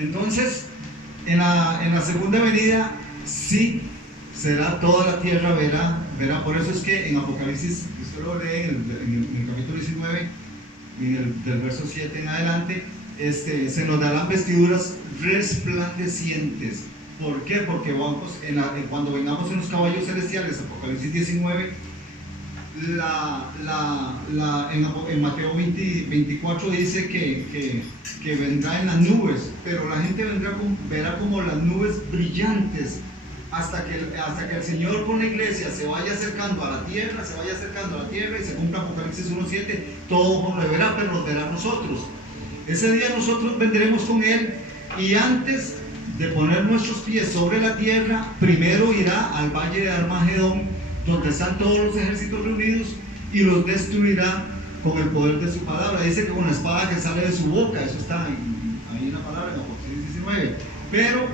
Entonces, en la segunda venida, sí, será toda la tierra verá. Por eso es que en Apocalipsis, usted lo lee en el capítulo 19, del verso 7 en adelante, se nos darán vestiduras resplandecientes. ¿Por qué? Porque vamos, cuando vengamos en los caballos celestiales, Apocalipsis 19, en Mateo 24 dice que vendrá en las nubes, pero la gente verá como las nubes brillantes, hasta que el Señor con la iglesia se vaya acercando a la tierra, y se cumpla Apocalipsis 1:7, todo ojo lo verá, pero nos verá nosotros. Ese día nosotros vendremos con Él, y antes de poner nuestros pies sobre la tierra, primero irá al valle de Armagedón, donde están todos los ejércitos reunidos, y los destruirá con el poder de su palabra. Dice que con la espada que sale de su boca, eso está ahí en la palabra, en Apocalipsis 19. Pero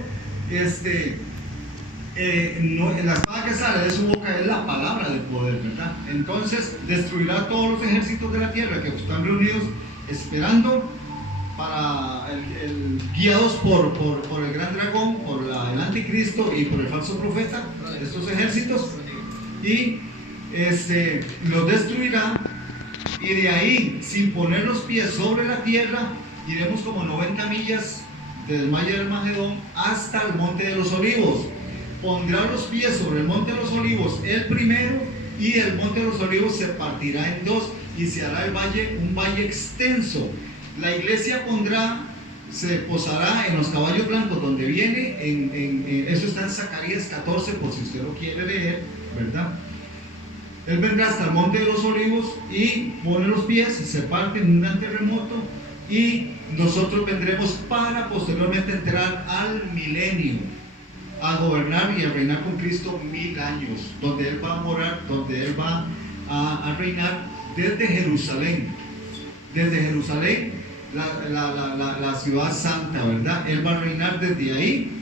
la espada que sale de su boca es la palabra del poder, ¿verdad? Entonces destruirá todos los ejércitos de la tierra que están reunidos esperando para guiados por el gran dragón, por el anticristo y por el falso profeta, estos ejércitos, y los destruirá. Y de ahí, sin poner los pies sobre la tierra, iremos como 90 millas del valle del Armagedón hasta el monte de los olivos. Pondrá los pies sobre el monte de los olivos el primero, y el monte de los olivos se partirá en dos, y se hará un valle extenso. La iglesia se posará en los caballos blancos donde viene, eso está en Zacarías 14, por si usted lo quiere leer, ¿verdad? Él vendrá hasta el monte de los olivos y pone los pies, se parte en un gran terremoto, y nosotros vendremos para posteriormente entrar al milenio, a gobernar y a reinar con Cristo 1000 años, donde Él va a morar, donde Él va a reinar desde Jerusalén, la ciudad santa, ¿verdad? Él va a reinar desde ahí.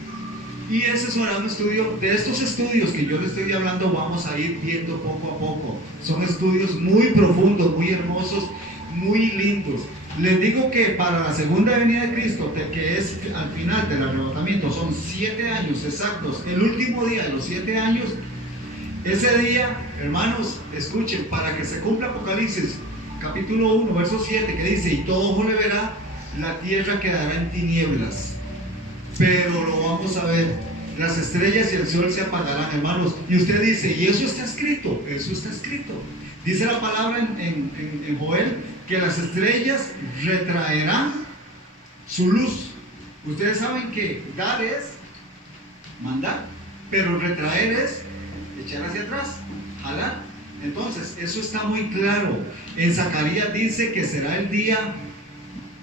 Y ese será un estudio. De estos estudios que yo le estoy hablando, vamos a ir viendo poco a poco. Son estudios muy profundos, muy hermosos, muy lindos. Les digo que para la segunda venida de Cristo, que es al final del arrebatamiento, son 7 años exactos, el último día de los 7 años. Ese día, hermanos, escuchen, para que se cumpla Apocalipsis capítulo 1, verso 7, que dice: y todo ojo le verá, la tierra quedará en tinieblas, pero lo vamos a ver, las estrellas y el sol se apagarán, hermanos. Y usted dice: y eso está escrito. Dice la palabra en Joel que las estrellas retraerán su luz. Ustedes saben que dar es mandar, pero retraer es echar hacia atrás, jalar. Entonces, eso está muy claro. En Zacarías dice que será el día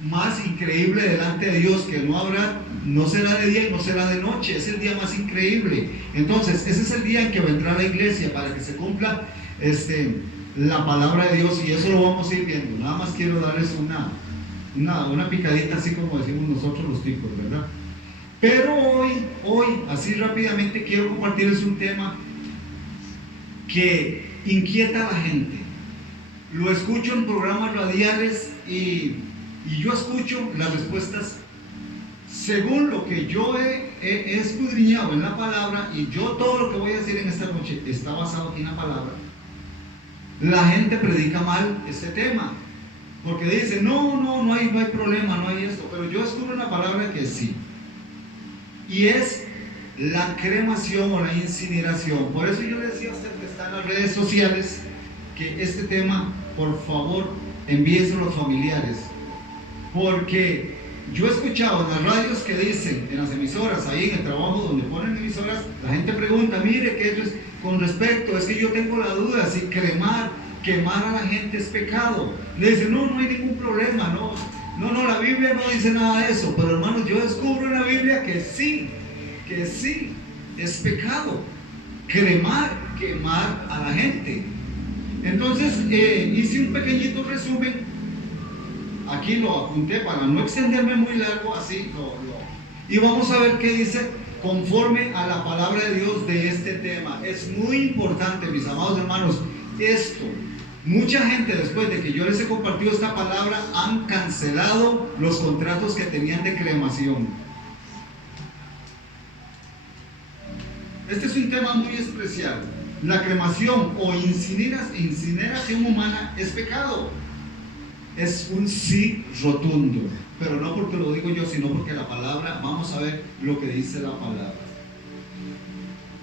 más increíble delante de Dios, que no será de día y no será de noche, es el día más increíble. Entonces, ese es el día en que vendrá la iglesia para que se cumpla la palabra de Dios, y eso lo vamos a ir viendo. Nada más quiero darles una picadita, así como decimos nosotros los ticos, ¿verdad? Pero hoy, así rápidamente, quiero compartirles un tema que inquieta a la gente. Lo escucho en programas radiales y yo escucho las respuestas según lo que yo he escudriñado en la palabra, y yo todo lo que voy a decir en esta noche está basado en la palabra. La gente predica mal este tema porque dice: no hay problema, no hay esto. Pero yo descubro una palabra que sí, y es la cremación o la incineración. Por eso yo le decía a usted que está en las redes sociales que este tema, por favor, envíeselo a los familiares, porque yo he escuchado en las radios que dicen, en las emisoras, ahí en el trabajo donde ponen emisoras, la gente pregunta: mire, que esto es con respecto, es que yo tengo la duda si quemar a la gente es pecado. Le dicen: no hay ningún problema, no, la Biblia no dice nada de eso. Pero hermanos, yo descubro en la Biblia que sí es pecado quemar a la gente. Entonces hice un pequeñito resumen, aquí lo apunté para no extenderme muy largo, así y vamos a ver qué dice conforme a la palabra de Dios de este tema. Es muy importante, mis amados hermanos, esto. Mucha gente, después de que yo les he compartido esta palabra, han cancelado los contratos que tenían de cremación. Este es un tema muy especial. La cremación o incineración humana es pecado. Es un sí rotundo, pero no porque lo digo yo, sino porque la palabra, vamos a ver lo que dice la palabra.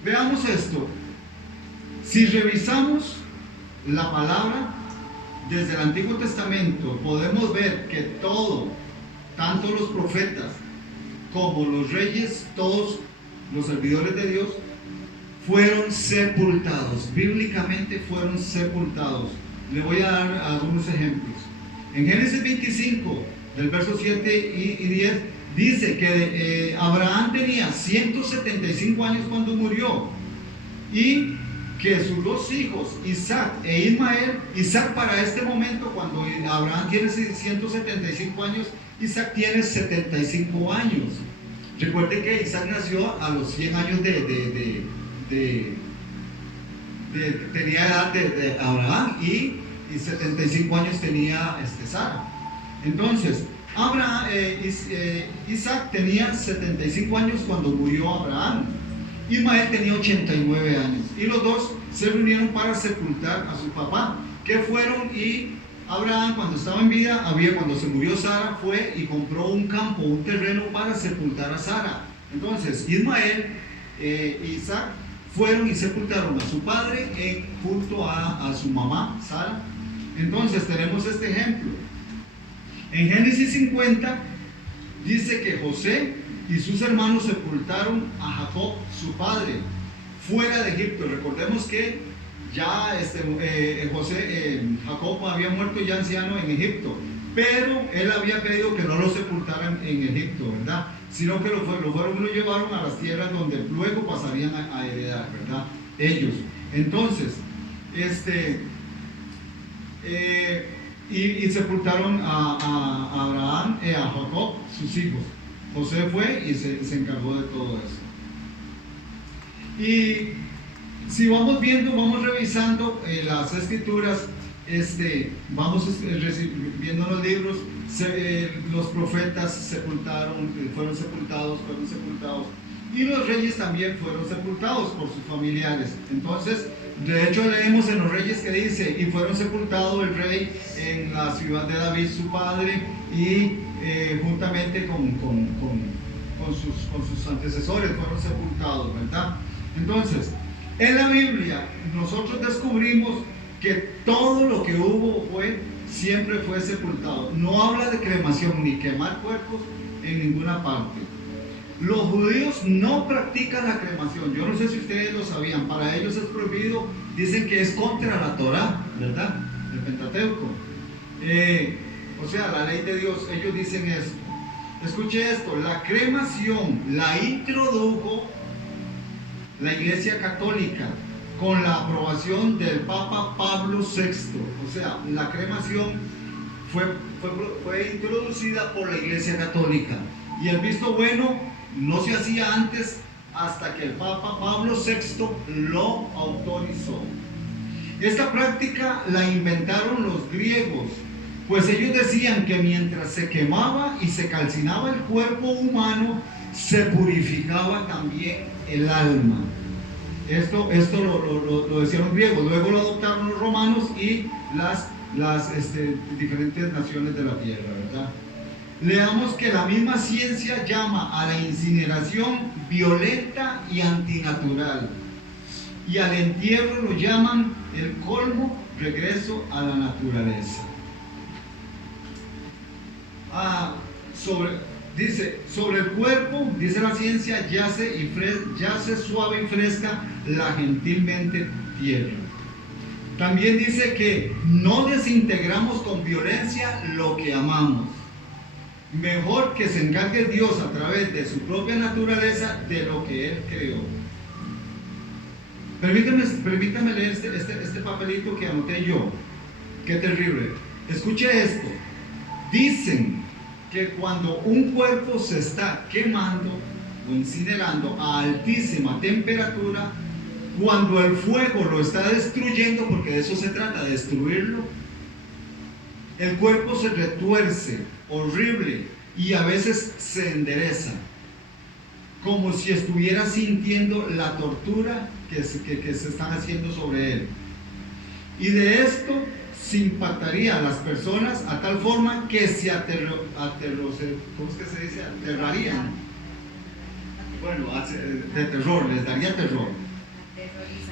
Veamos esto. Si revisamos la palabra desde el Antiguo Testamento, podemos ver que todo, tanto los profetas como los reyes, todos los servidores de Dios, fueron sepultados. Bíblicamente fueron sepultados. Le voy a dar algunos ejemplos. En Génesis 25, del verso 7 y 10, dice que Abraham tenía 175 años cuando murió, y que sus dos hijos, Isaac e Ismael, Isaac para este momento, cuando Abraham tiene 175 años, Isaac tiene 75 años. Recuerde que Isaac nació a los 100 años tenía edad de Abraham, y 75 años tenía Sara. Entonces, Isaac tenía 75 años cuando murió Abraham. Ismael tenía 89 años. Y los dos se reunieron para sepultar a su papá. Que fueron, y Abraham, cuando estaba en vida, cuando se murió Sara, fue y compró un campo, un terreno para sepultar a Sara. Entonces, Ismael e Isaac fueron y sepultaron a su padre junto a su mamá, Sara. Entonces tenemos este ejemplo. En Génesis 50 dice que José y sus hermanos sepultaron a Jacob, su padre, fuera de Egipto. Recordemos que ya Jacob había muerto ya anciano en Egipto, pero él había pedido que no lo sepultaran en Egipto, ¿verdad? Sino que lo llevaron a las tierras donde luego pasarían a heredar, ¿verdad? Ellos. Entonces, y sepultaron a Abraham y a Jacob, sus hijos. José fue y se encargó de todo eso. Y si vamos viendo, vamos revisando las escrituras, vamos viendo los libros, los profetas fueron sepultados, y los reyes también fueron sepultados por sus familiares. Entonces, de hecho leemos en los Reyes que dice: y fueron sepultados el rey en la ciudad de David su padre, y juntamente con sus antecesores fueron sepultados, ¿verdad? Entonces, en la Biblia nosotros descubrimos que todo lo que hubo siempre fue sepultado. No habla de cremación ni quemar cuerpos en ninguna parte. Los judíos no practican la cremación. Yo no sé si ustedes lo sabían. Para ellos es prohibido. Dicen que es contra la Torá, ¿verdad? El Pentateuco. O sea, la ley de Dios. Ellos dicen eso. Escuche esto. La cremación la introdujo la Iglesia Católica con la aprobación del Papa Pablo VI. O sea, la cremación fue introducida por la Iglesia Católica. Y el visto bueno no se hacía antes hasta que el Papa Pablo VI lo autorizó. Esta práctica la inventaron los griegos, pues ellos decían que mientras se quemaba y se calcinaba el cuerpo humano, se purificaba también el alma. Esto lo decían los griegos, luego lo adoptaron los romanos y las diferentes naciones de la tierra, ¿verdad? Leamos que la misma ciencia llama a la incineración violenta y antinatural, y al entierro lo llaman el colmo, regreso a la naturaleza. Sobre el cuerpo, dice la ciencia, yace suave y fresca la gentilmente tierra. También dice que no desintegramos con violencia lo que amamos. Mejor que se encargue Dios a través de su propia naturaleza de lo que Él creó. Permítame leer este papelito que anoté yo. Qué terrible. Escuche esto. Dicen que cuando un cuerpo se está quemando o incinerando a altísima temperatura, cuando el fuego lo está destruyendo, porque de eso se trata, de destruirlo, el cuerpo se retuerce, horrible, y a veces se endereza. como si estuviera sintiendo la tortura que se están haciendo sobre él. Y de esto se impactaría a las personas a tal forma que se ¿cómo es que se dice? Aterrarían. Bueno, de terror, les daría terror.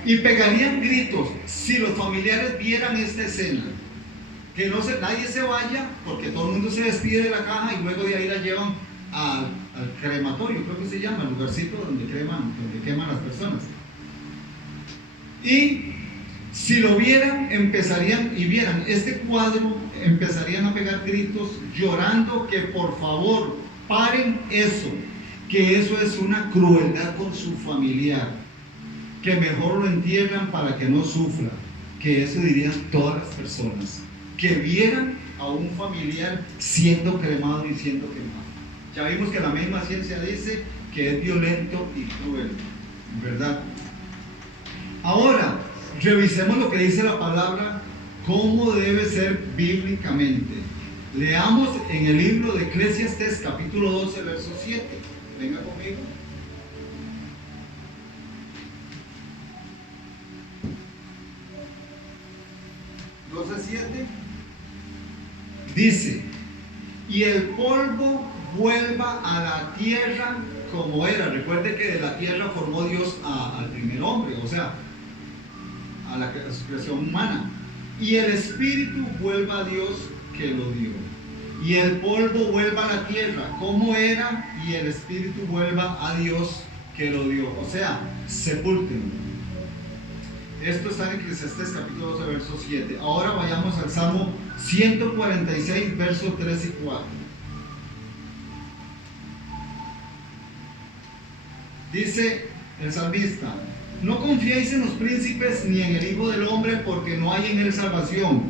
Y pegarían gritos si los familiares vieran esta escena. Que nadie se vaya, porque todo el mundo se despide de la caja y luego de ahí la llevan al crematorio, creo que se llama, el lugarcito donde queman las personas. Y si lo vieran, vieran este cuadro, empezarían a pegar gritos llorando que por favor paren eso, que eso es una crueldad con su familiar, que mejor lo entierran para que no sufra, que eso dirían todas las personas, que vieran a un familiar siendo cremado y siendo quemado. Ya vimos que la misma ciencia dice que es violento y cruel, ¿verdad? Ahora, revisemos lo que dice la palabra, cómo debe ser bíblicamente. Leamos en el libro de Eclesiastés, capítulo 12, verso 7. Venga conmigo. Dice: y el polvo vuelva a la tierra como era. Recuerde que de la tierra formó Dios al primer hombre, o sea, a la creación humana. Y el espíritu vuelva a Dios que lo dio. Y el polvo vuelva a la tierra como era, y el espíritu vuelva a Dios que lo dio. O sea, sepúltenlo. Esto está en Eclesiastés capítulo 12, verso 7. Ahora vayamos al Salmo 146, versos 3 y 4. Dice el salmista: no confiéis en los príncipes ni en el Hijo del Hombre, porque no hay en él salvación,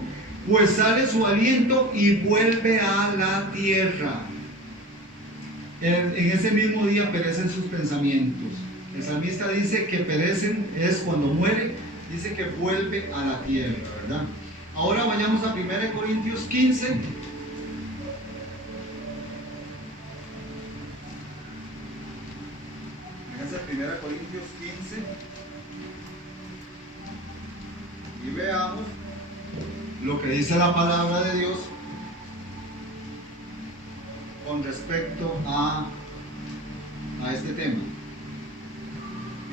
pues sale su aliento y vuelve a la tierra. En ese mismo día perecen sus pensamientos. El salmista dice que perecen es cuando muere, dice que vuelve a la tierra, ¿verdad? Ahora vayamos a 1 Corintios 15. Fíjense, 1 Corintios 15. Y veamos lo que dice la palabra de Dios con respecto a este tema.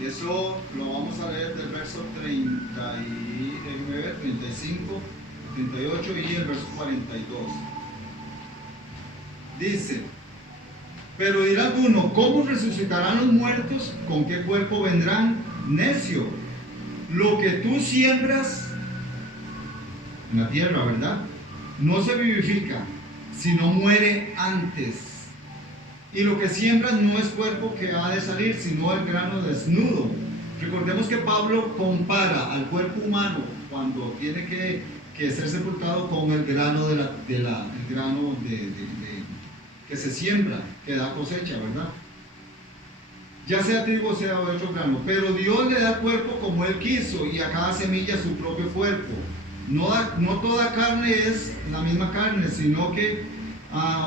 Y eso lo vamos a leer del verso 39, 35, 38 y el verso 42. Dice: pero dirá alguno, ¿cómo resucitarán los muertos? ¿Con qué cuerpo vendrán? Necio, lo que tú siembras en la tierra, ¿verdad?, no se vivifica, sino muere antes. Y lo que siembras no es cuerpo que ha de salir, sino el grano desnudo. Recordemos que Pablo compara al cuerpo humano cuando tiene que ser sepultado con el grano que se siembra, que da cosecha, ¿verdad? Ya sea trigo o sea otro grano. Pero Dios le da cuerpo como Él quiso, y a cada semilla su propio cuerpo. No toda carne es la misma carne, sino que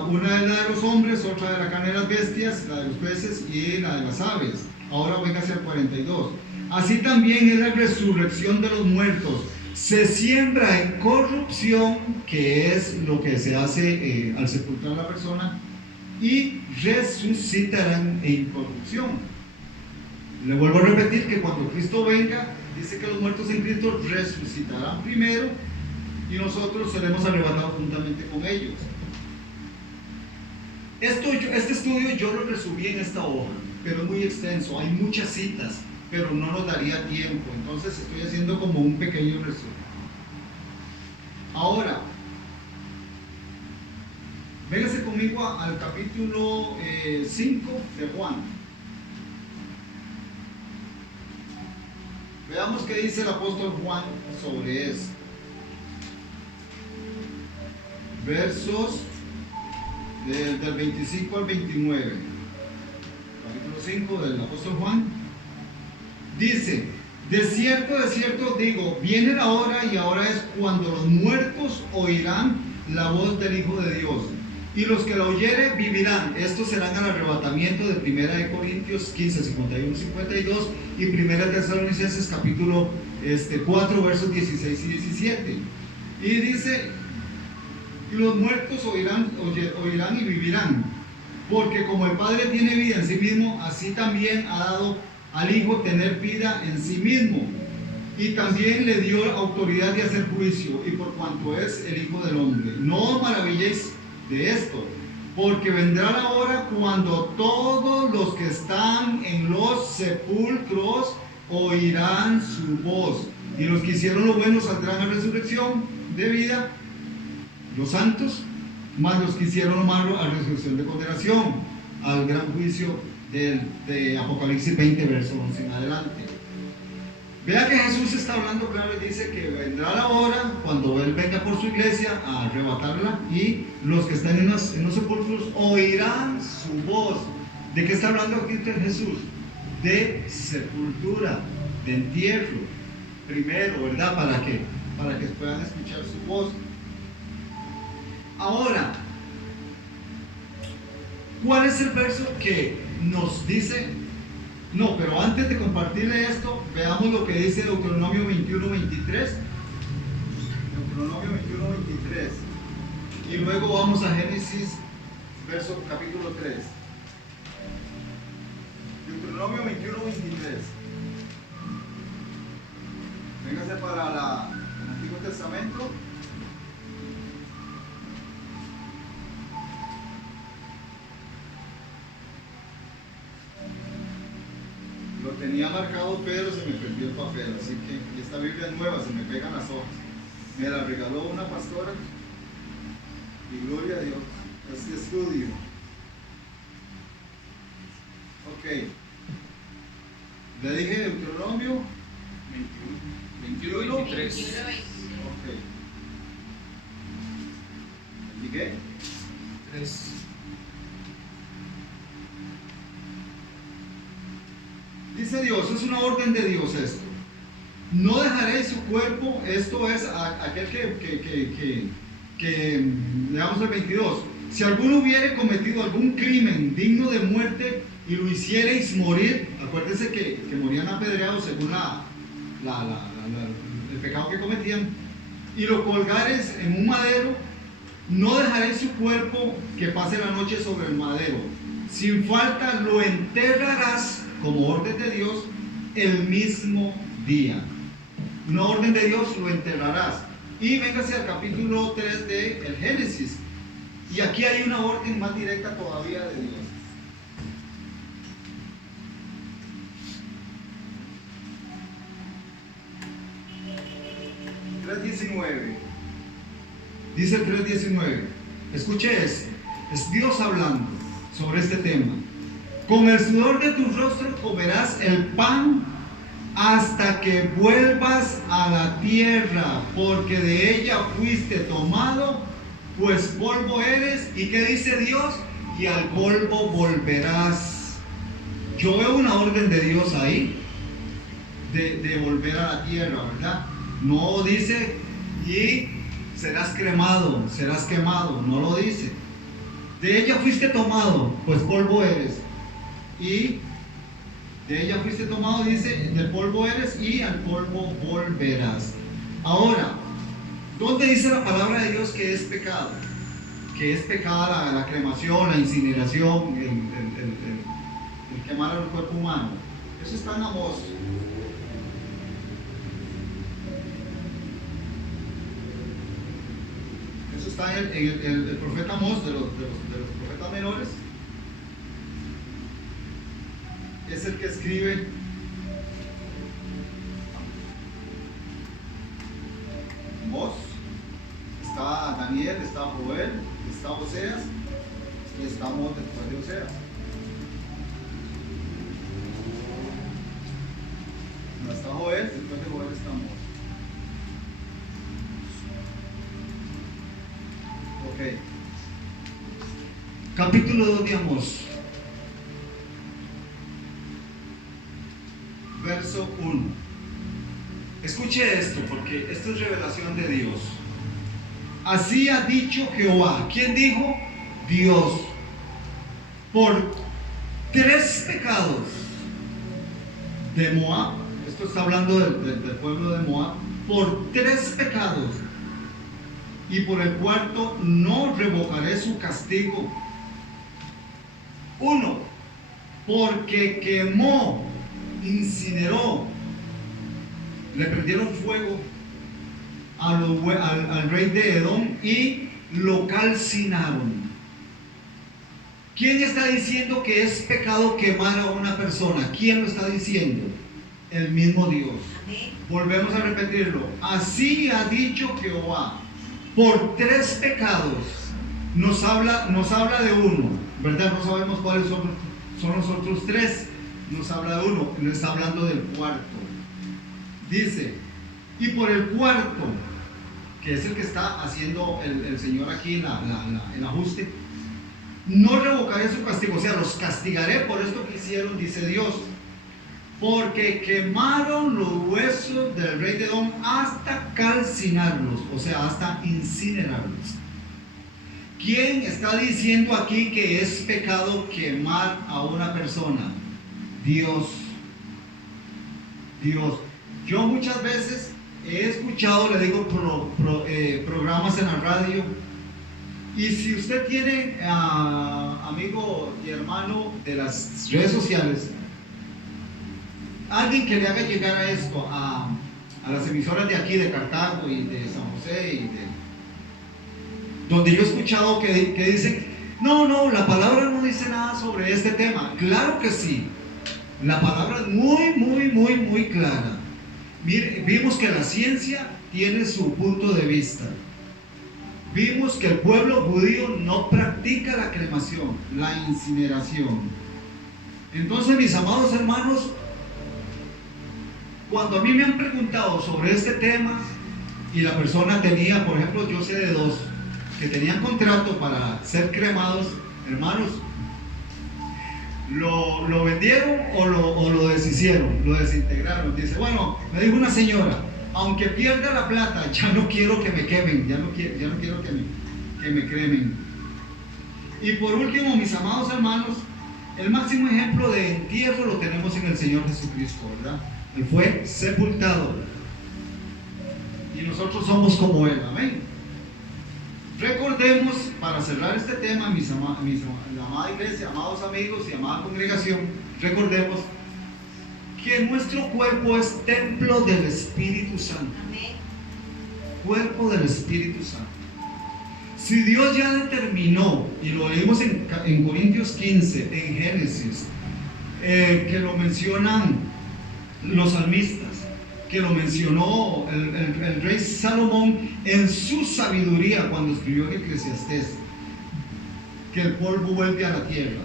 una es la de los hombres, otra de la carne de las bestias, la de los peces y la de las aves. Ahora venga hacia el 42. Así también es la resurrección de los muertos. Se siembra en corrupción, que es lo que se hace al sepultar a la persona, y resucitarán en incorrupción. Le vuelvo a repetir que cuando Cristo venga, dice que los muertos en Cristo resucitarán primero y nosotros seremos arrebatados juntamente con ellos. Este estudio yo lo resumí en esta hoja, pero es muy extenso, hay muchas citas, pero no nos daría tiempo, entonces estoy haciendo como un pequeño resumen. Ahora, véngase conmigo al capítulo 5 de Juan. Veamos qué dice el apóstol Juan sobre eso. Versos del 25 al 29. Capítulo 5 del apóstol Juan. Dice: de cierto digo, viene la hora y ahora es cuando los muertos oirán la voz del Hijo de Dios, y los que la oyeren vivirán. Estos serán al arrebatamiento de 1 Corintios 15, 51, 52 y 1 Tesalonicenses capítulo 4, versos 16 y 17. Y dice, y los muertos oirán y vivirán, porque como el Padre tiene vida en sí mismo, así también ha dado al Hijo tener vida en sí mismo. Y también le dio autoridad de hacer juicio, y por cuanto es el Hijo del Hombre. No os maravilléis de esto, porque vendrá la hora cuando todos los que están en los sepulcros oirán su voz, y los que hicieron lo bueno saldrán a resurrección de vida, los santos, más los que hicieron lo malo a resurrección de condenación, al gran juicio de Apocalipsis 20, verso 11 en adelante. Vea que Jesús está hablando claro y dice que vendrá la hora cuando Él venga por su iglesia a arrebatarla, y los que están en los sepulcros oirán su voz. ¿De qué está hablando aquí Jesús? De sepultura, de entierro, primero, ¿verdad? ¿Para qué? Para que puedan escuchar su voz. Ahora, ¿cuál es el verso que nos dice? No, pero antes de compartirle esto, veamos lo que dice Deuteronomio 21, 23. Deuteronomio 21, 23. Y luego vamos a Génesis, capítulo 3. Deuteronomio 21, 23. Véngase para el Antiguo Testamento. Lo tenía marcado, pero se me perdió el papel, así que esta Biblia es nueva, se me pegan las hojas. Me la regaló una pastora y gloria a Dios, este estudio. Ok, le dije Deuteronomio 21, 23. Ok, ¿dije? 3. Dice Dios, es una orden de Dios esto. No dejaré su cuerpo, esto es aquel que leamos el 22. Si alguno hubiere cometido algún crimen digno de muerte y lo hiciereis morir, acuérdense que morían apedreados según el pecado que cometían, y lo colgares en un madero, no dejaréis su cuerpo que pase la noche sobre el madero. Sin falta lo enterrarás como orden de Dios el mismo día. Una orden de Dios, lo enterrarás. Y véngase al capítulo 3 de el Génesis. Y aquí hay una orden más directa todavía de Dios. Dice el 3:19. Escuche esto. Es Dios hablando sobre este tema. Con el sudor de tu rostro comerás el pan hasta que vuelvas a la tierra, porque de ella fuiste tomado, pues polvo eres. ¿Y qué dice Dios? Y al polvo volverás. Yo veo una orden de Dios ahí, de volver a la tierra, ¿verdad? No dice, y serás cremado, serás quemado, no lo dice. De ella fuiste tomado, pues polvo eres. Y de ella fuiste tomado, dice, del polvo eres y al polvo volverás. Ahora, ¿dónde dice la palabra de Dios que es pecado? Que es pecado la cremación, la incineración, el quemar el cuerpo humano. Eso está en Amós. Eso está en el profeta Amós, de los profetas menores. Es el que escribe Amós, está Daniel, está Joel, está Oseas y está Amós después de Oseas. No está Joel, después de Joel está Amós. Ok. Capítulo 2 de Amós. Verso 1. Escuche esto, porque esto es revelación de Dios. Así ha dicho Jehová. ¿Quién dijo? Dios por 3 pecados de Moab. Esto está hablando del pueblo de Moab. Por 3 pecados, y por el cuarto no revocaré su castigo. 1, porque quemó, incineró, le prendieron fuego al rey de Edom y lo calcinaron. ¿Quién está diciendo que es pecado quemar a una persona? ¿Quién lo está diciendo? El mismo Dios. Amén. Volvemos a repetirlo. Así ha dicho Jehová. Por 3 pecados nos habla de uno, ¿verdad? No sabemos cuáles son los otros 3. Nos habla de uno, nos está hablando del cuarto. Dice, y por el cuarto, que es el que está haciendo el Señor aquí el ajuste, no revocaré su castigo, o sea, los castigaré por esto que hicieron, dice Dios, porque quemaron los huesos del rey de Edom hasta calcinarlos, o sea, hasta incinerarlos. ¿Quién está diciendo aquí que es pecado quemar a una persona? Dios. Dios. Yo muchas veces he escuchado, le digo, programas en la radio, y si usted tiene amigo y hermano de las redes sociales, alguien que le haga llegar a esto a las emisoras de aquí, de Cartago y de San José, y donde yo he escuchado que dicen, no, la palabra no dice nada sobre este tema. Claro que sí, la palabra es muy clara. Mire, vimos que la ciencia tiene su punto de vista. Vimos que el pueblo judío no practica la cremación, la incineración. Entonces, mis amados hermanos, cuando a mí me han preguntado sobre este tema y la persona tenía, por ejemplo, yo sé de 2 que tenían contrato para ser cremados, hermanos, lo vendieron o lo deshicieron, lo desintegraron. Dice, bueno, me dijo una señora, aunque pierda la plata, ya no quiero que me quemen, ya no quiero que me cremen. Y por último, mis amados hermanos, el máximo ejemplo de entierro lo tenemos en el Señor Jesucristo, ¿verdad? Él fue sepultado y nosotros somos como Él, amén. Recordemos, para cerrar este tema, la amada iglesia, amados amigos y amada congregación, recordemos que nuestro cuerpo es templo del Espíritu Santo. Amén. Cuerpo del Espíritu Santo. Si Dios ya determinó, y lo leímos en Corintios 15, en Génesis, que lo mencionan los salmistas, que lo mencionó el rey Salomón en su sabiduría cuando escribió en Eclesiastés, que el polvo vuelve a la tierra.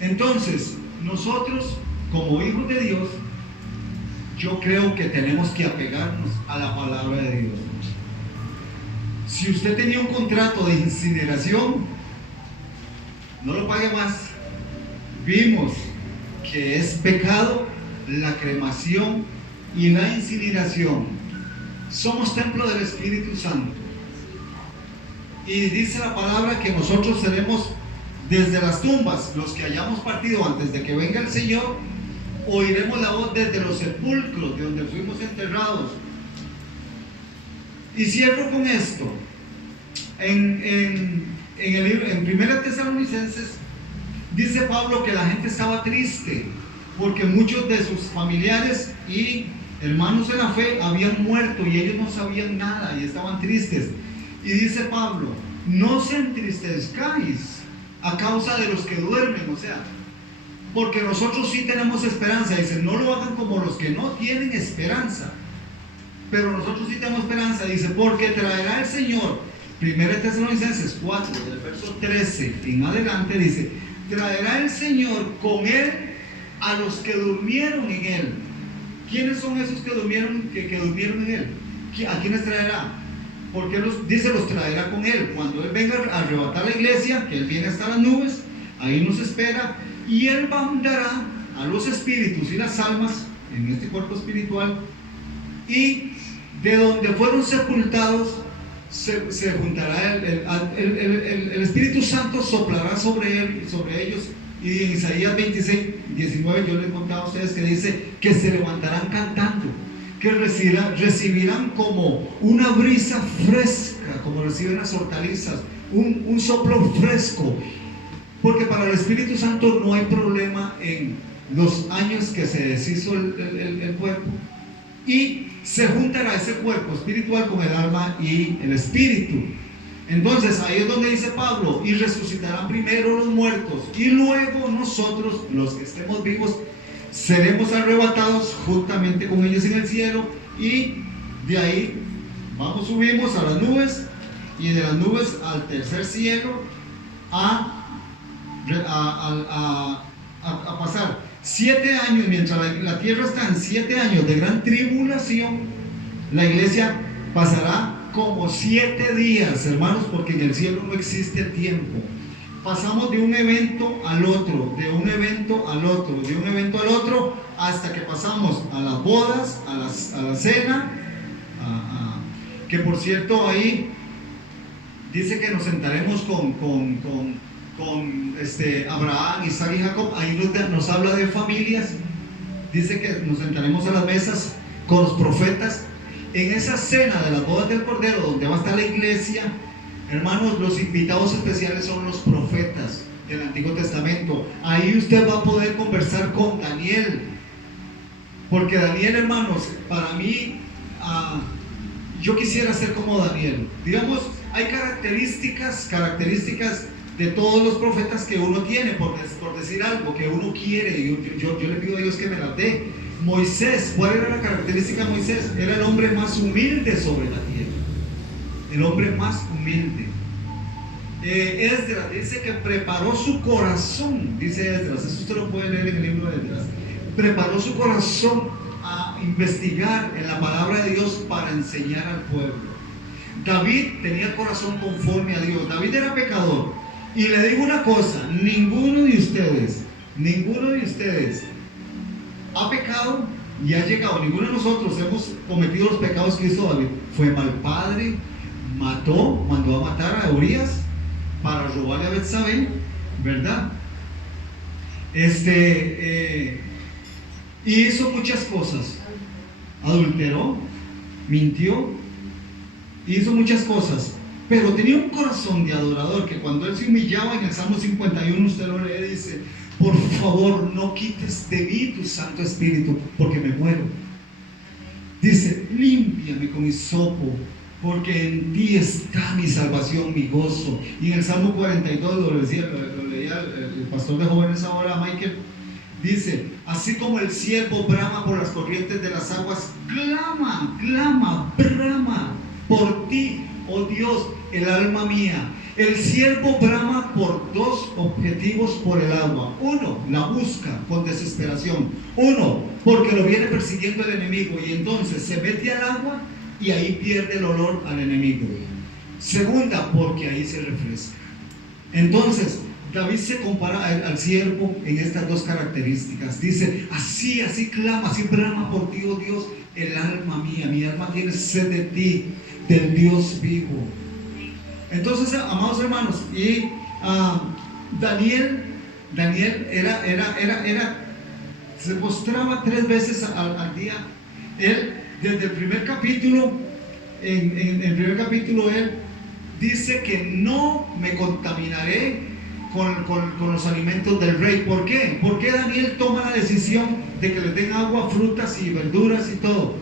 Entonces, nosotros como hijos de Dios, yo creo que tenemos que apegarnos a la palabra de Dios. Si usted tenía un contrato de incineración, no lo pague más. Vimos que es pecado la cremación y la incineración. Somos templo del Espíritu Santo, y dice la palabra que nosotros seremos desde las tumbas, los que hayamos partido antes de que venga el Señor, oiremos la voz desde los sepulcros de donde fuimos enterrados. Y cierro con esto. En 1 Tesalonicenses dice Pablo que la gente estaba triste porque muchos de sus familiares y hermanos en la fe habían muerto y ellos no sabían nada y estaban tristes. Y dice Pablo, no se entristezcáis a causa de los que duermen, o sea, porque nosotros sí tenemos esperanza. Dice, no lo hagan como los que no tienen esperanza, pero nosotros sí tenemos esperanza. Dice, porque traerá el Señor, 1 Tesalonicenses 4, del verso 13 en adelante, dice, traerá el Señor con Él a los que durmieron en Él. ¿Quiénes son esos que durmieron en Él? ¿A quiénes traerá? Porque los traerá con Él. Cuando Él venga a arrebatar la iglesia, que Él viene hasta las nubes, ahí nos espera, y Él mandará a los espíritus y las almas en este cuerpo espiritual, y de donde fueron sepultados se juntará, el Espíritu Santo soplará sobre ellos. Y en Isaías 26:19 yo les contaba a ustedes que dice que se levantarán cantando, que recibirán como una brisa fresca, como reciben las hortalizas, un soplo fresco, porque para el Espíritu Santo no hay problema en los años que se deshizo el cuerpo, y se juntará ese cuerpo espiritual con el alma y el espíritu. Entonces ahí es donde dice Pablo, y resucitarán primero los muertos, y luego nosotros, los que estemos vivos, seremos arrebatados juntamente con ellos en el cielo, y de ahí subimos a las nubes, y de las nubes al tercer cielo a pasar 7 años, mientras la tierra está en 7 años de gran tribulación. La iglesia pasará como 7 días, hermanos, porque en el cielo no existe el tiempo. Pasamos de un evento al otro, de un evento al otro, de un evento al otro, hasta que pasamos a las bodas, a la cena, que por cierto ahí dice que nos sentaremos con Abraham, Isaac y Jacob. Ahí nos habla de familias. Dice que nos sentaremos a las mesas con los profetas. En esa cena de las bodas del Cordero, donde va a estar la iglesia, hermanos, los invitados especiales son los profetas del Antiguo Testamento. Ahí usted va a poder conversar con Daniel, porque Daniel, hermanos, para mí, yo quisiera ser como Daniel. Digamos, hay características de todos los profetas que uno tiene, por decir algo que uno quiere. Yo le pido a Dios que me las dé. Moisés, ¿cuál era la característica de Moisés? Era el hombre más humilde sobre la tierra, el hombre más humilde. Esdras dice que preparó su corazón, dice Esdras, eso usted lo puede leer en el libro de Esdras. Preparó su corazón a investigar en la palabra de Dios para enseñar al pueblo. David tenía el corazón conforme a Dios. David era pecador, y le digo una cosa: ninguno de ustedes ha pecado y ha llegado. Ninguno de nosotros hemos cometido los pecados que hizo David. Fue mal padre, mandó a matar a Urias para robarle a Betsabé, ¿verdad? Y hizo muchas cosas. Adulteró, mintió, hizo muchas cosas, pero tenía un corazón de adorador, que cuando él se humillaba, en el Salmo 51 usted lo lee, dice: por favor, no quites de mí tu Santo Espíritu, porque me muero. Dice: límpiame con hisopo, porque en ti está mi salvación, mi gozo. Y en el Salmo 42 lo leía el pastor de jóvenes ahora, Michael, dice: así como el ciervo brama por las corrientes de las aguas, brama por ti, oh Dios, el alma mía. El siervo brama por 2 objetivos por el agua. 1, la busca con desesperación. 1, porque lo viene persiguiendo el enemigo, y entonces se mete al agua y ahí pierde el olor al enemigo. 2, porque ahí se refresca. Entonces David se compara al siervo en estas 2 características. Dice: así clama, así brama por ti, oh Dios, el alma mía. Mi alma tiene sed de ti, del Dios vivo. Entonces, amados hermanos, y Daniel se postraba 3 veces al día. Él, desde el primer capítulo, en el primer capítulo, él dice que no me contaminaré con los alimentos del rey. ¿Por qué? Porque Daniel toma la decisión de que le den agua, frutas y verduras y todo.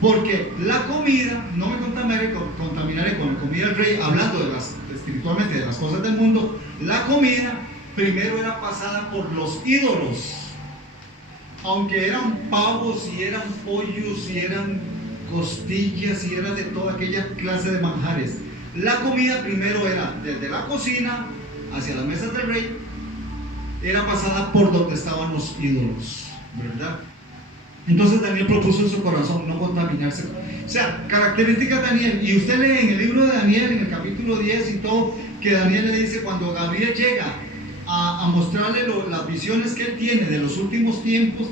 Porque la comida, no me contaminaré con la comida del rey, hablando espiritualmente de las cosas del mundo. La comida primero era pasada por los ídolos, aunque eran pavos y eran pollos y eran costillas y era de toda aquella clase de manjares. La comida primero era desde la cocina hacia las mesas del rey, era pasada por donde estaban los ídolos, ¿verdad? Entonces Daniel propuso en su corazón no contaminarse. O sea, características de Daniel. Y usted lee en el libro de Daniel, en el capítulo 10 y todo, que Daniel le dice, cuando Gabriel llega a mostrarle las visiones que él tiene de los últimos tiempos,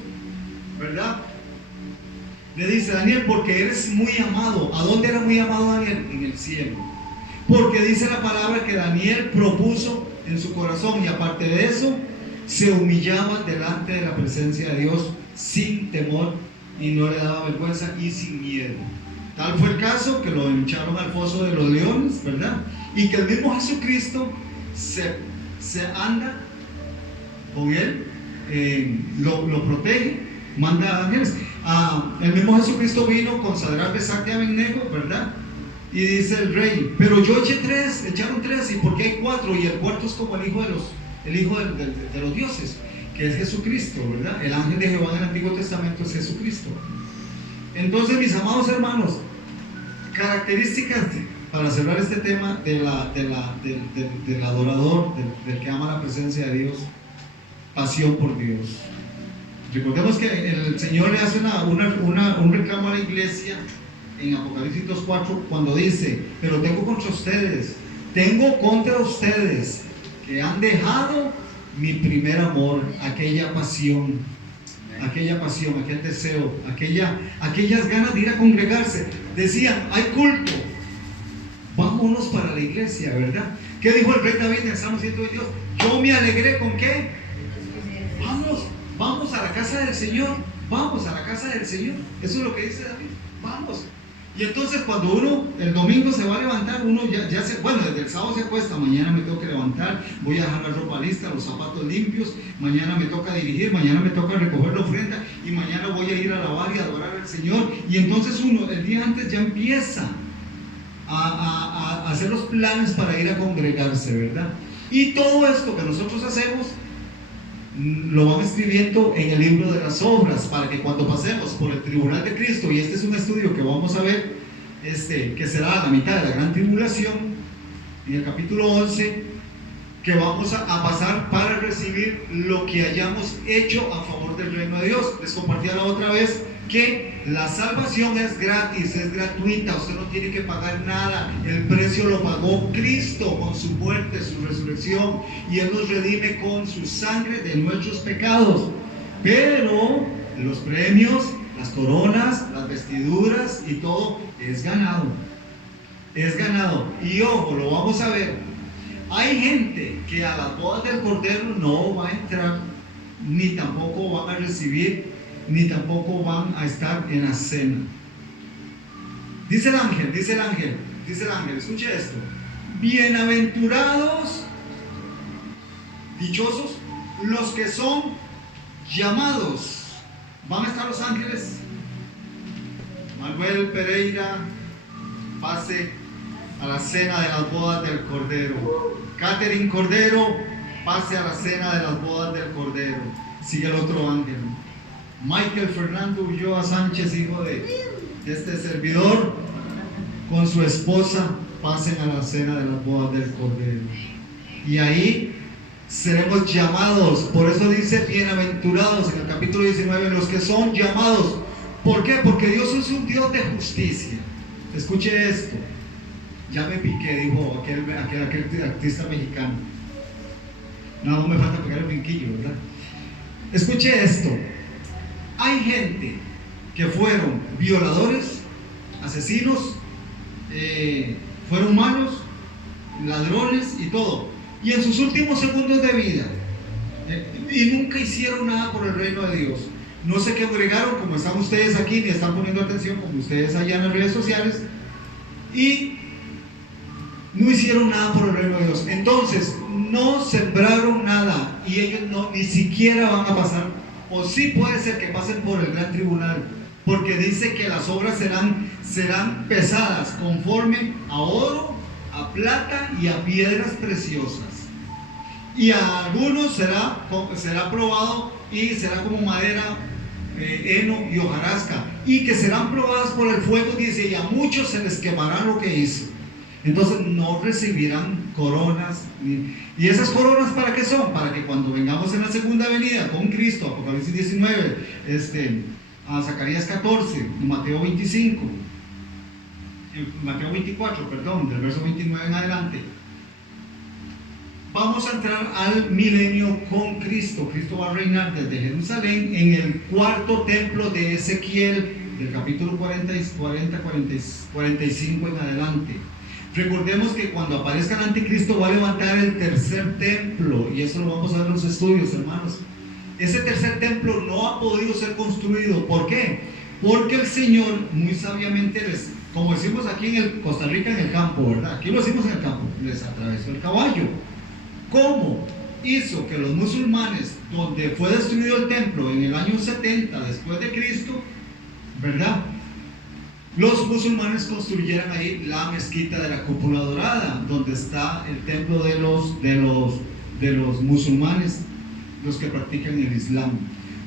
¿verdad? Le dice: Daniel, porque eres muy amado. ¿A dónde era muy amado Daniel? En el cielo. porque dice la palabra que Daniel propuso en su corazón, y aparte de eso, se humillaba delante de la presencia de Dios sin temor, y no le daba vergüenza y sin miedo. Tal fue el caso que lo echaron al foso de los leones, ¿verdad? Y que el mismo Jesucristo se anda con él, lo protege, manda ángeles. El mismo Jesucristo vino con Sadrach, Mesach y Abednego, ¿verdad? Y dice el rey, pero yo echaron tres, ¿y por qué hay cuatro? Y el cuarto es como el hijo de los dioses, que es Jesucristo, ¿verdad? El ángel de Jehová en el Antiguo Testamento es Jesucristo. Entonces, mis amados hermanos, características para cerrar este tema del adorador, del que ama la presencia de Dios: pasión por Dios. Recordemos que el Señor le hace un reclamo a la iglesia en Apocalipsis 2:4, cuando dice: pero tengo contra ustedes que han dejado mi primer amor, aquella pasión, aquel deseo, aquellas ganas de ir a congregarse. Vacían, hay culto, vámonos para la iglesia, ¿verdad? ¿Qué dijo el rey David en el Salmo 122? Yo me alegré con ¿qué? Vamos a la casa del Señor, vamos a la casa del Señor. Eso es lo que dice David, vamos. Y entonces cuando uno el domingo se va a levantar, uno ya se, bueno, desde el sábado se acuesta, mañana me tengo que levantar, voy a dejar la ropa lista, los zapatos limpios, mañana me toca dirigir, mañana me toca recoger la ofrenda y mañana voy a ir a alabar y adorar al Señor. Y entonces uno el día antes ya empieza a hacer los planes para ir a congregarse, ¿verdad? Y todo esto que nosotros hacemos lo van escribiendo en el libro de las obras, para que cuando pasemos por el tribunal de Cristo, y este es un estudio que vamos a ver, que será a la mitad de la gran tribulación, en el capítulo 11, que vamos a pasar para recibir lo que hayamos hecho a favor del reino de Dios. Les compartía la otra vez que la salvación es gratis, es gratuita, usted no tiene que pagar nada, el precio lo pagó Cristo con su muerte, su resurrección, y Él nos redime con su sangre de nuestros pecados. Pero los premios, las coronas, las vestiduras y todo es ganado, y ojo, lo vamos a ver. Hay gente que a las bodas del Cordero no va a entrar, ni tampoco van a recibir, ni tampoco van a estar en la cena. Dice el ángel, escuche esto: bienaventurados, dichosos los que son llamados. Van a estar los ángeles. Manuel Pereira, pase a la cena de las bodas del Cordero. Catherine Cordero, pase a la cena de las bodas del Cordero. Sigue el otro ángel. Michael Fernando Ulloa Sánchez, hijo de este servidor, con su esposa, pasen a la cena de las bodas del Cordero. Y ahí seremos llamados. Por eso dice bienaventurados en el capítulo 19, los que son llamados. ¿Por qué? Porque Dios es un Dios de justicia. Escuche esto. Ya me piqué, dijo aquel artista mexicano. No me falta pegar el brinquillo, ¿verdad? Escuche esto. Hay gente que fueron violadores, asesinos, fueron malos, ladrones y todo, y en sus últimos segundos de vida, y nunca hicieron nada por el reino de Dios. No se congregaron como están ustedes aquí, ni están poniendo atención como ustedes allá en las redes sociales, y no hicieron nada por el reino de Dios. Entonces no sembraron nada, y ellos ni siquiera van a pasar, o sí puede ser que pasen por el gran tribunal, porque dice que las obras serán pesadas conforme a oro, a plata y a piedras preciosas, y a algunos será probado y será como madera, heno y hojarasca, y que serán probadas por el fuego, dice, y a muchos se les quemará lo que hizo. Entonces no recibirán coronas. ¿Y esas coronas para qué son? Para que cuando vengamos en la segunda venida con Cristo, Apocalipsis 19, a Zacarías 14, Mateo 25, Mateo 24, perdón, del verso 29 en adelante, vamos a entrar al milenio con Cristo. Cristo va a reinar desde Jerusalén en el cuarto templo de Ezequiel, del capítulo 45 en adelante. Recordemos que cuando aparezca el anticristo va a levantar el tercer templo, y eso lo vamos a ver en los estudios, hermanos. Ese tercer templo no ha podido ser construido. ¿Por qué? Porque el Señor muy sabiamente como decimos aquí en Costa Rica, en el campo, ¿verdad? Aquí lo decimos en el campo, les atravesó el caballo. ¿Cómo hizo que los musulmanes, donde fue destruido el templo en el año 70 después de Cristo, ¿verdad?, los musulmanes construyeran ahí la mezquita de la cúpula dorada, donde está el templo de los musulmanes, los que practican el Islam.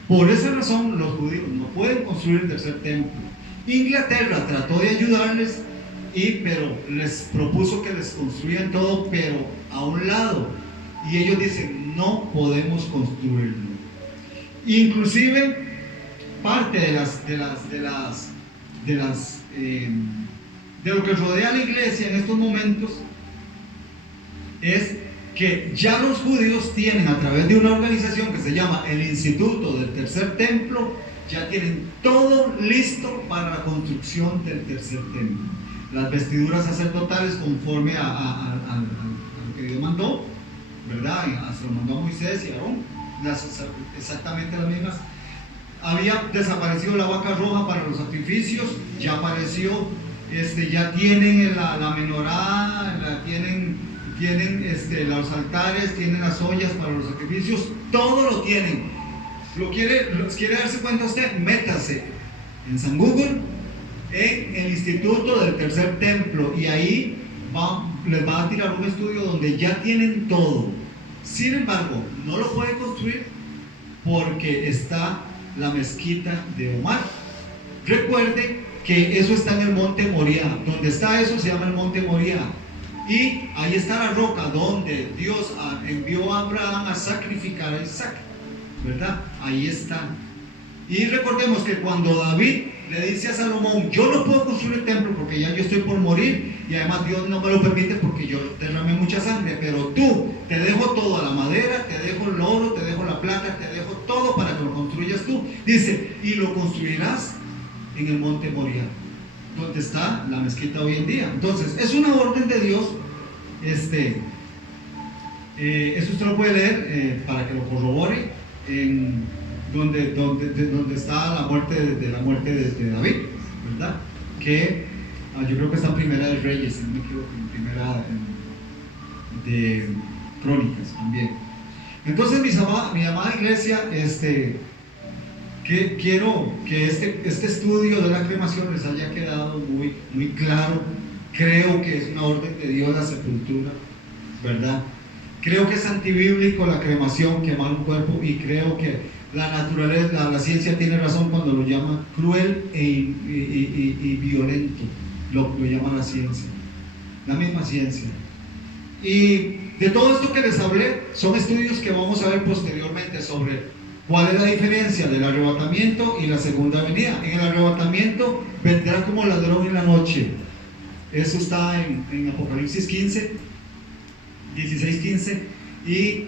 Por esa razón los judíos no pueden construir el tercer templo. Inglaterra trató de ayudarles, pero les propuso que les construyan todo, pero a un lado, y ellos dicen: no podemos construirlo. Inclusive parte de lo que rodea a la iglesia en estos momentos es que ya los judíos tienen, a través de una organización que se llama el Instituto del Tercer Templo, ya tienen todo listo para la construcción del tercer templo. Las vestiduras sacerdotales conforme a lo que Dios mandó, ¿verdad? Se lo mandó a Moisés y a Aarón, exactamente las mismas. Había desaparecido la vaca roja para los sacrificios, ya apareció, ya tienen la menorá, tienen los altares, tienen las ollas para los sacrificios, todo lo tienen. ¿Quiere darse cuenta usted? Métase en San Google, en el Instituto del Tercer Templo, y ahí les va a tirar un estudio donde ya tienen todo. Sin embargo, no lo pueden construir porque está la mezquita de Omar. Recuerde que eso está en el monte Moriah. Donde está eso se llama el monte Moriah, y ahí está la roca donde Dios envió a Abraham a sacrificar a Isaac, ¿verdad? Ahí está. Y recordemos que cuando David le dice a Salomón: yo no puedo construir el templo porque ya yo estoy por morir, y además Dios no me lo permite porque yo derramé mucha sangre, pero tú, te dejo todo, la madera, te dejo el oro, te dejo la plata, te dejo todo para que lo construyas tú. Dice: y lo construirás en el monte Moriah, donde está la mezquita hoy en día. Entonces, es una orden de Dios. Eso usted lo puede leer para que lo corrobore, en donde está la muerte de David, ¿verdad? Que yo creo que está en Primera de Reyes, si no me equivoco, en Primera de Crónicas también. Entonces, mi amada iglesia, quiero que este estudio de la cremación les haya quedado muy, muy claro. Creo que es una orden de Dios la sepultura, ¿verdad? Creo que es antibíblico la cremación, quemar un cuerpo, y creo que la naturaleza, la ciencia tiene razón cuando lo llama cruel y violento, lo llama la ciencia, la misma ciencia. Y de todo esto que les hablé, son estudios que vamos a ver posteriormente sobre cuál es la diferencia del arrebatamiento y la segunda venida. En el arrebatamiento vendrá como ladrón en la noche. Eso está en Apocalipsis 15, 16-15, y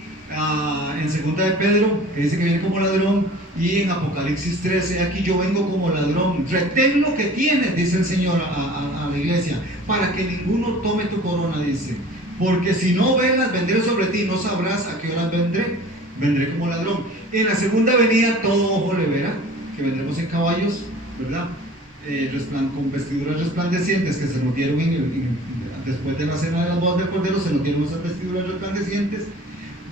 en segunda de Pedro, que dice que viene como ladrón, y en Apocalipsis 13: aquí yo vengo como ladrón, retén lo que tienes, dice el Señor a la iglesia, para que ninguno tome tu corona, dice, porque si no velas, vendré sobre ti, no sabrás a qué horas vendré como ladrón. En la segunda venida todo ojo le verá, que vendremos en caballos, ¿verdad? Con vestiduras resplandecientes, que se nos dieron después de la cena de las bodas del Cordero, se nos dieron esas vestiduras resplandecientes.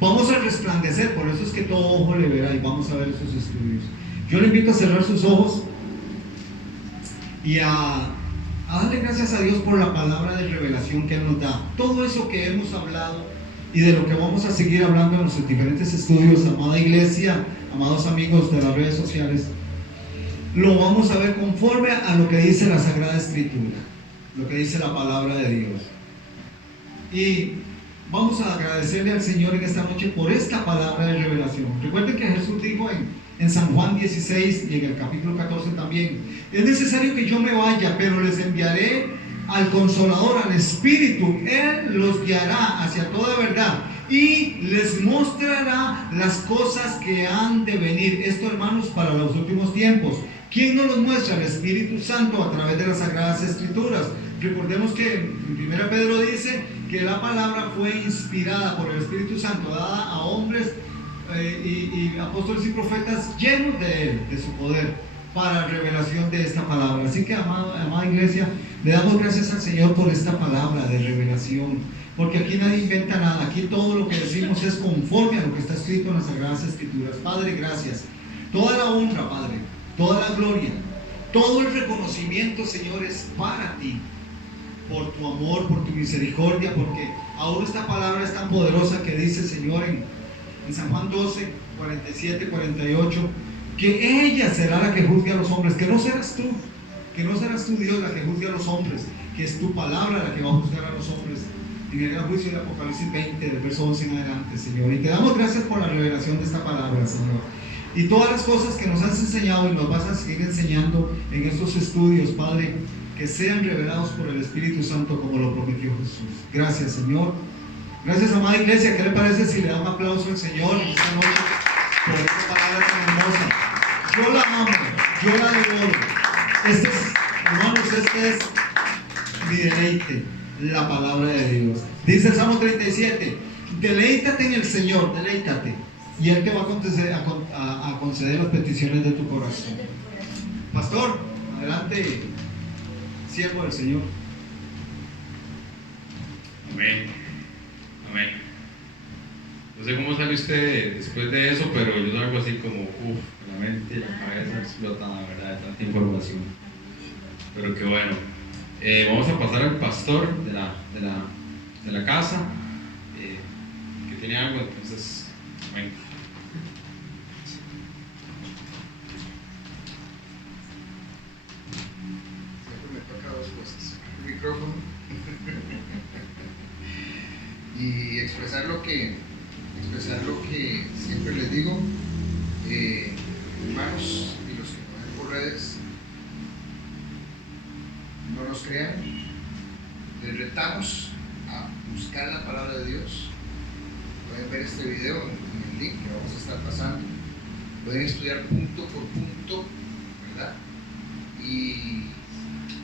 Vamos a resplandecer, por eso es que todo ojo le verá, y vamos a ver esos estudios. Yo le invito a cerrar sus ojos y a darle gracias a Dios por la palabra de revelación que Él nos da. Todo eso que hemos hablado y de lo que vamos a seguir hablando en nuestros diferentes estudios, amada iglesia, amados amigos de las redes sociales, lo vamos a ver conforme a lo que dice la Sagrada Escritura, lo que dice la palabra de Dios. Y vamos a agradecerle al Señor en esta noche por esta palabra de revelación. Recuerden que Jesús dijo en San Juan 16 y en el capítulo 14 también: es necesario que yo me vaya, pero les enviaré al Consolador, al Espíritu. Él los guiará hacia toda verdad y les mostrará las cosas que han de venir. Esto, hermanos, para los últimos tiempos. ¿Quién nos los muestra? El Espíritu Santo, a través de las Sagradas Escrituras. recordemos que en 1 Pedro dice que la palabra fue inspirada por el Espíritu Santo, dada a hombres y apóstoles y profetas llenos de él, de su poder, para revelación de esta palabra. Así que, amada iglesia, le damos gracias al Señor por esta palabra de revelación, porque aquí nadie inventa nada, aquí todo lo que decimos es conforme a lo que está escrito en las Sagradas Escrituras. Padre, gracias. Toda la honra, Padre, toda la gloria, todo el reconocimiento, Señor, es para ti, por tu amor, por tu misericordia, porque aún esta palabra es tan poderosa que dice, Señor, en San Juan 12, 47, 48, que ella será la que juzgue a los hombres, que no serás tú, Dios, la que juzgue a los hombres, que es tu palabra la que va a juzgar a los hombres en el gran juicio de Apocalipsis 20, del verso 11 en adelante, Señor. Y te damos gracias por la revelación de esta palabra, Señor, y todas las cosas que nos has enseñado y nos vas a seguir enseñando en estos estudios, Padre, que sean revelados por el Espíritu Santo como lo prometió Jesús. Gracias, Señor. Gracias, amada iglesia. ¿Qué le parece si le da un aplauso al Señor en esta noche por esta palabra tan hermosa? Yo la amo, yo la devoro. Hermanos, este es mi deleite, la palabra de Dios. Dice el Salmo 37, deleítate en el Señor, deleítate, y Él te va a conceder las peticiones de tu corazón. Pastor, adelante, siervo del Señor. Amén. Amén. No sé cómo sale usted después de eso, pero yo salgo así como, la mente y la cabeza explotan, la verdad, de tanta información. Pero que bueno. Vamos a pasar al pastor de la casa, que tiene algo, entonces, amén. Siempre me toca dos cosas, el micrófono y expresar lo que siempre les digo, hermanos y los que nos ven por redes, no nos crean, les retamos a buscar la palabra de Dios. Pueden ver este video en el link que vamos a estar pasando, pueden estudiar punto por punto, ¿verdad? Y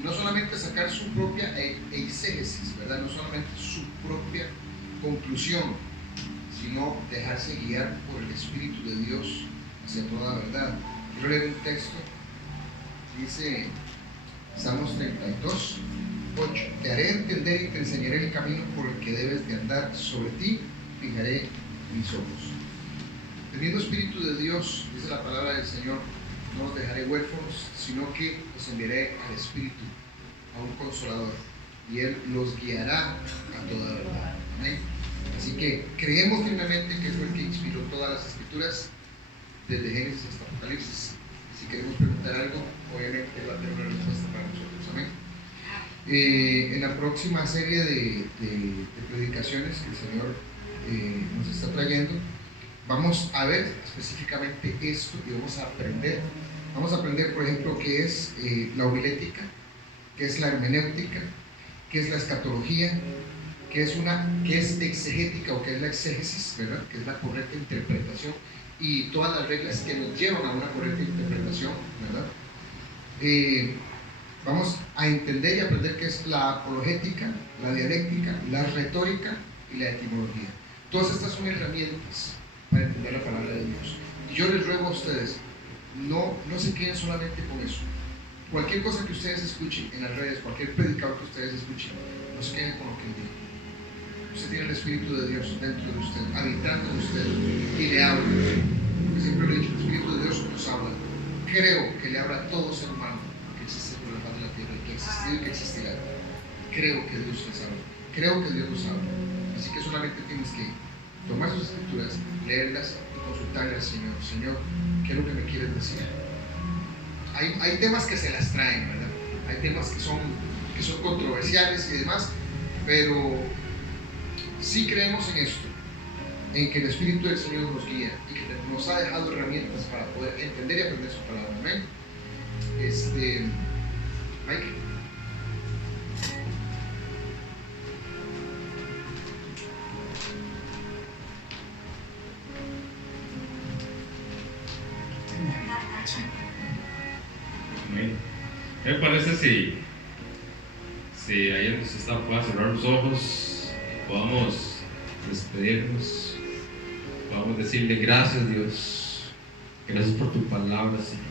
no solamente sacar su propia exégesis, ¿verdad? No solamente su propia conclusión, sino dejarse guiar por el Espíritu de Dios hacia toda la verdad. Quiero leer un texto, dice Salmos 32, 8: te haré entender y te enseñaré el camino por el que debes de andar, sobre ti fijaré mis ojos. Teniendo Espíritu de Dios, dice la palabra del Señor, no los dejaré huérfanos, sino que los enviaré al Espíritu, a un Consolador, y Él los guiará a toda verdad. Amén. Así que creemos firmemente que fue el que inspiró todas las Escrituras, desde Génesis hasta Apocalipsis. Si queremos preguntar algo, obviamente va a tener una respuesta para nosotros. Amén. En la próxima serie de predicaciones que el Señor nos está trayendo, vamos a ver específicamente esto y vamos a aprender. Vamos a aprender, por ejemplo, qué es la homilética, qué es la hermenéutica, qué es la escatología, qué es exegética o qué es la exégesis, ¿verdad? Que es la correcta interpretación y todas las reglas que nos llevan a una correcta interpretación, ¿verdad? Vamos a entender y aprender qué es la apologética, la dialéctica, la retórica y la etimología. Todas estas son herramientas para entender la palabra de Dios. Y yo les ruego a ustedes, no se queden solamente con eso. Cualquier cosa que ustedes escuchen en las redes, cualquier predicador que ustedes escuchen, no se queden con lo que él dijo. Usted tiene el Espíritu de Dios dentro de usted, habitando en usted, y le habla. Porque siempre lo he dicho, el Espíritu de Dios nos habla. Creo que le habla a todo ser humano que existe por la faz de la tierra, que ha existido y que existirá. Creo que Dios les habla. Creo que Dios nos habla. Así que solamente tienes que tomar sus escrituras, leerlas y consultarle al Señor. Señor, ¿qué es lo que me quieres decir? Hay temas que se las traen, ¿verdad? Hay temas que son controversiales y demás, pero sí creemos en esto, en que el Espíritu del Señor nos guía y que nos ha dejado herramientas para poder entender y aprender su palabra. Amén. Mike. ¿Qué me parece Si ahí donde usted está pueda cerrar los ojos, podamos despedirnos, podamos decirle gracias Dios, gracias por tu palabra Señor,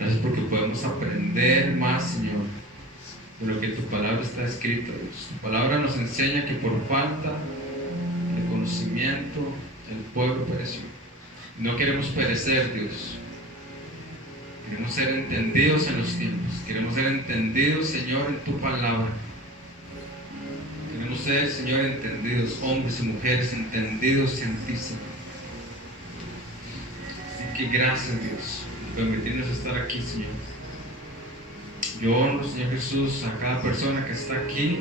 gracias porque podemos aprender más Señor de lo que tu palabra está escrita Dios. Tu palabra nos enseña que por falta de conocimiento el pueblo pereció. No queremos perecer Dios, queremos ser entendidos en los tiempos, queremos ser entendidos Señor en tu palabra. Queremos ser, Señor, entendidos, hombres y mujeres entendidos en ti, Señor. Así que gracias, Dios, por permitirnos estar aquí, Señor. Yo honro, Señor Jesús, a cada persona que está aquí,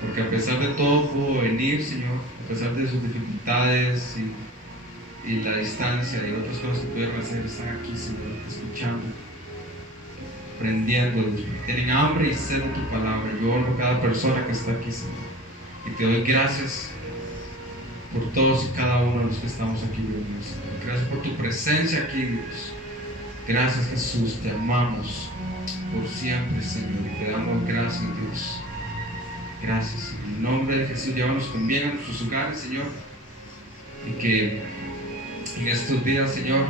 porque a pesar de todo pudo venir, Señor, a pesar de sus dificultades y la distancia y otras cosas que pudieron hacer, están aquí, Señor, escuchando, aprendiendo, Dios. Tienen hambre y sed de tu palabra. Yo honro a cada persona que está aquí, Señor, y te doy gracias por todos y cada uno de los que estamos aquí, Dios mío, Señor. Gracias por tu presencia aquí, Dios. Gracias, Jesús, te amamos por siempre, Señor, y te damos gracias, Dios. Gracias, en el nombre de Jesús. Llévanos con bien a nuestros hogares, Señor, y que en estos días, Señor,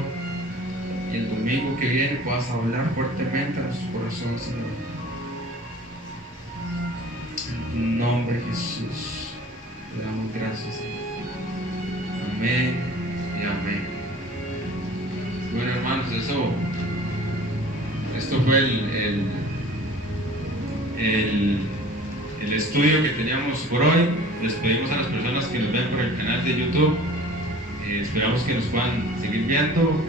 y el domingo que viene puedas hablar fuertemente a nuestro corazón, Señor. En tu nombre, Jesús, te damos gracias, Señor. Amén y amén. Bueno, hermanos, esto fue el estudio que teníamos por hoy. Les pedimos a las personas que nos ven por el canal de YouTube, esperamos que nos puedan seguir viendo,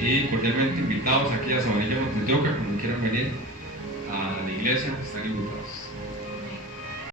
y cordialmente invitados aquí a Sabanilla Montes de Oca, cuando quieran venir a la iglesia, están invitados.